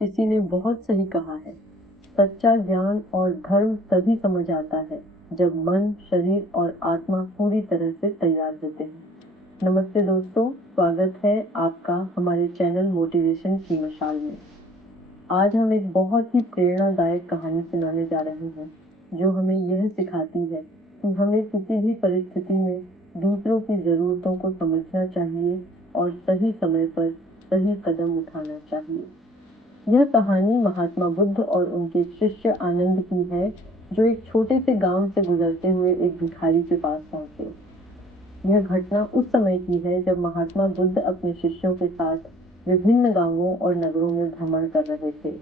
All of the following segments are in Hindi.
किसी ने बहुत सही कहा है, सच्चा ज्ञान और धर्म तभी समझ आता है जब मन, शरीर और आत्मा पूरी तरह से तैयार होते हैं। नमस्ते दोस्तों, स्वागत है आपका हमारे चैनल मोटिवेशन की मशाल में। आज हम एक बहुत ही प्रेरणादायक कहानी सुनाने जा रहे हैं, जो हमें यह सिखाती है कि हमें किसी भी परिस्थिति में दूसरों की ज़रूरतों को समझना चाहिए और सही समय पर सही कदम उठाना चाहिए। यह कहानी महात्मा बुद्ध और उनके शिष्य आनंद की है, जो एक छोटे से गांव से गुजरते हुए एक भिखारी के पास पहुंचे। यह घटना उस समय की है जब महात्मा बुद्ध अपने शिष्यों के साथ विभिन्न गांवों और नगरों में भ्रमण कर रहे थे।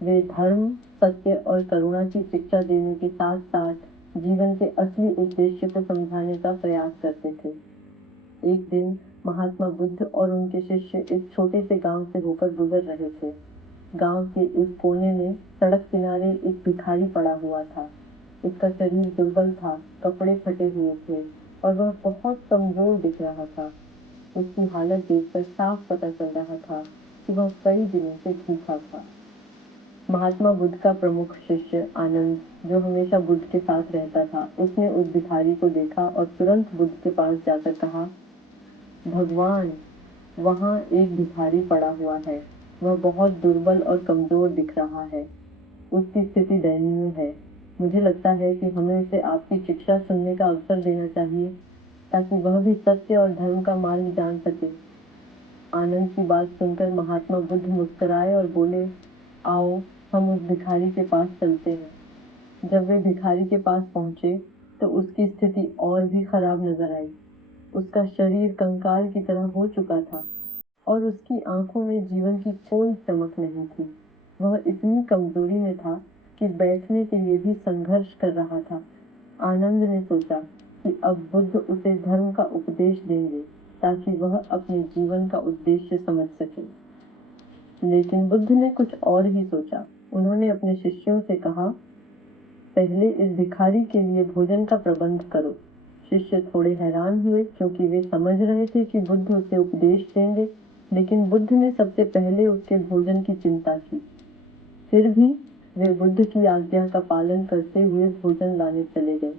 वे धर्म, सत्य और करुणा की शिक्षा देने के साथ साथ जीवन के असली उद्देश्य को समझाने का प्रयास करते थे। एक दिन महात्मा बुद्ध और उनके शिष्य एक छोटे से गांव से होकर गुजर रहे थे। गांव के एक कोने में सड़क किनारे एक भिखारी पड़ा हुआ था। उसका शरीर दुर्बल था, कपड़े फटे हुए थे और वह बहुत कमजोर दिख रहा था। उसकी हालत देखकर साफ पता चल रहा था कि वह कई दिनों से भूखा था। महात्मा बुद्ध का प्रमुख शिष्य आनंद, जो हमेशा बुद्ध के साथ रहता था, उसने उस भिखारी को देखा और तुरंत बुद्ध के पास जाकर कहा, भगवान, वहाँ एक भिखारी पड़ा हुआ है। वह बहुत दुर्बल और कमजोर दिख रहा है। उसकी स्थिति दयनीय है। मुझे लगता है कि हमें उसे आपकी शिक्षा सुनने का अवसर देना चाहिए, ताकि वह भी सत्य और धर्म का मार्ग जान सके। आनंद की बात सुनकर महात्मा बुद्ध मुस्कुराए और बोले, आओ हम उस भिखारी के पास चलते हैं। जब वे भिखारी के पास पहुंचे तो उसकी स्थिति और भी खराब नजर आई। उसका शरीर कंकाल की तरह हो चुका था और उसकी आंखों में जीवन की कोई चमक नहीं थी। वह इतनी कमजोरी में था कि बैठने के लिए भी संघर्ष कर रहा था। आनंद ने सोचा कि अब बुद्ध उसे धर्म का उपदेश देंगे, ताकि वह अपने जीवन का उद्देश्य समझ सके। लेकिन बुद्ध ने कुछ और ही सोचा। उन्होंने अपने शिष्यों से कहा, पहले इस भिखारी के लिए भोजन का प्रबंध करो। शिष्य थोड़े हैरान हुए, क्योंकि वे समझ रहे थे कि बुद्ध उसे उपदेश देंगे, लेकिन बुद्ध ने सबसे पहले उसके भोजन की चिंता की। फिर भी वे बुद्ध की आज्ञा का पालन करते हुए भोजन लाने चले गए।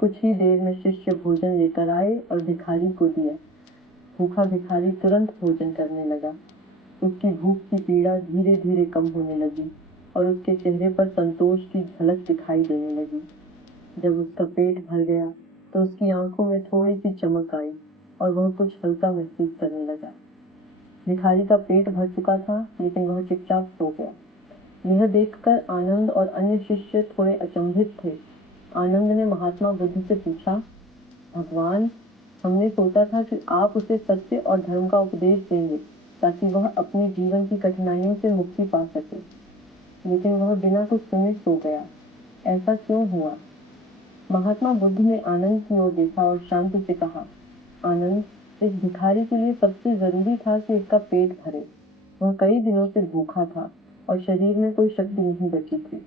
कुछ ही देर में शिष्य भोजन लेकर आए और भिखारी को दिया। भूखा भिखारी तुरंत भोजन करने लगा। उसकी भूख की पीड़ा धीरे धीरे कम होने लगी और उसके चेहरे पर संतोष की झलक दिखाई देने लगी। जब उसका पेट भर गया तो उसकी आंखों में थोड़ी सी चमक आई और वह कुछ हल्का महसूस करने लगा। भिखारी का पेट भर चुका था, लेकिन वह चुपचाप सो गया। यह देखकर आनंद और अन्य शिष्य थोड़े अचंभित थे। आनंद ने महात्मा बुद्ध से पूछा, भगवान, हमने सोचा था कि आप उसे सत्य और धर्म का उपदेश देंगे, ताकि वह अपने जीवन की कठिनाइयों से मुक्ति पा सके, लेकिन वह बिना कुछ सुने सो गया। ऐसा क्यों हुआ? महात्मा बुद्ध ने आनंद की ओर देखा और शांति से कहा, आनंद, इस भिखारी के लिए सबसे जरूरी था कि इसका पेट भरे। वह कई दिनों से भूखा था और शरीर में कोई शक्ति नहीं बची थी।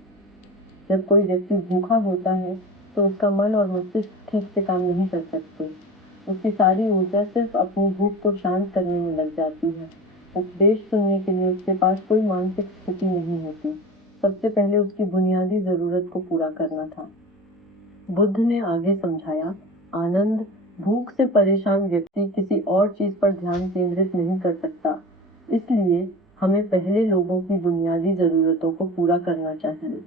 जब कोई व्यक्ति भूखा होता है तो उसका मन और मस्तिष्क ठीक से काम नहीं कर सकते। उसकी सारी ऊर्जा सिर्फ अपनी भूख को शांत करने में लग जाती है। उपदेश सुनने के लिए उसके पास कोई मानसिक स्थिति नहीं होती। सबसे पहले उसकी बुनियादी जरूरत को पूरा करना था। बुद्ध ने आगे समझाया, आनंद, भूख से परेशान व्यक्ति किसी और चीज पर ध्यान केंद्रित नहीं कर सकता। इसलिए हमें पहले लोगों की बुनियादी जरूरतों को पूरा करना चाहिए।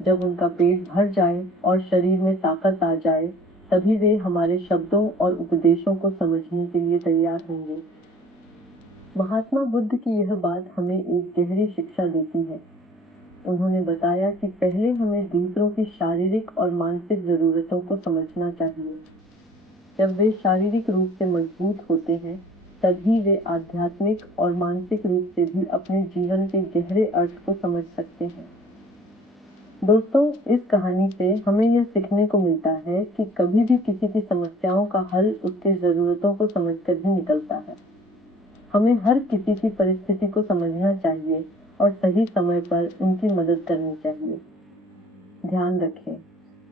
जब उनका पेट भर जाए और शरीर में ताकत आ जाए, तभी वे हमारे शब्दों और उपदेशों को समझने के लिए तैयार होंगे। महात्मा बुद्ध की यह बात हमें एक गहरी शिक्षा देती है। उन्होंने बताया कि पहले हमें दूसरों की शारीरिक और मानसिक जरूरतों को समझना चाहिए। जब वे शारीरिक रूप से मजबूत होते हैं, तभी वे आध्यात्मिक और मानसिक रूप से भी अपने जीवन के गहरे अर्थ को समझ सकते हैं। दोस्तों, इस कहानी से हमें यह सीखने को मिलता है कि कभी भी किसी की समस्याओं का हल उसकी जरूरतों को समझकर ही निकलता है। हमें हर किसी की परिस्थिति को समझना चाहिए और सही समय पर उनकी मदद करनी चाहिए। ध्यान रखें,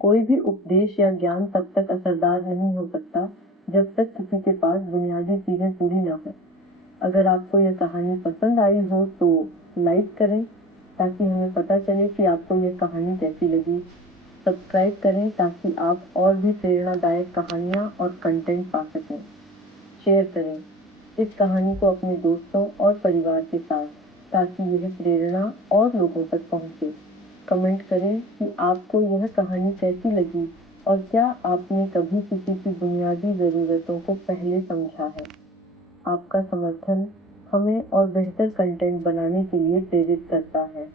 कोई भी उपदेश या ज्ञान तब तक असरदार नहीं हो सकता जब तक किसी के पास बुनियादी चीजें पूरी न हो। अगर आपको यह कहानी पसंद आई हो तो लाइक करें ताकि हमें पता चले कि आपको यह कहानी कैसी लगी। सब्सक्राइब करें ताकि आप और भी प्रेरणादायक कहानियाँ और कंटेंट पा सकें। शेयर करें इस कहानी को अपने दोस्तों और परिवार के साथ ताकि यह प्रेरणा और लोगों तक पहुंचे। कमेंट करें कि आपको यह कहानी कैसी लगी और क्या आपने कभी किसी की बुनियादी ज़रूरतों को पहले समझा है। आपका समर्थन हमें और बेहतर कंटेंट बनाने के लिए प्रेरित करता है।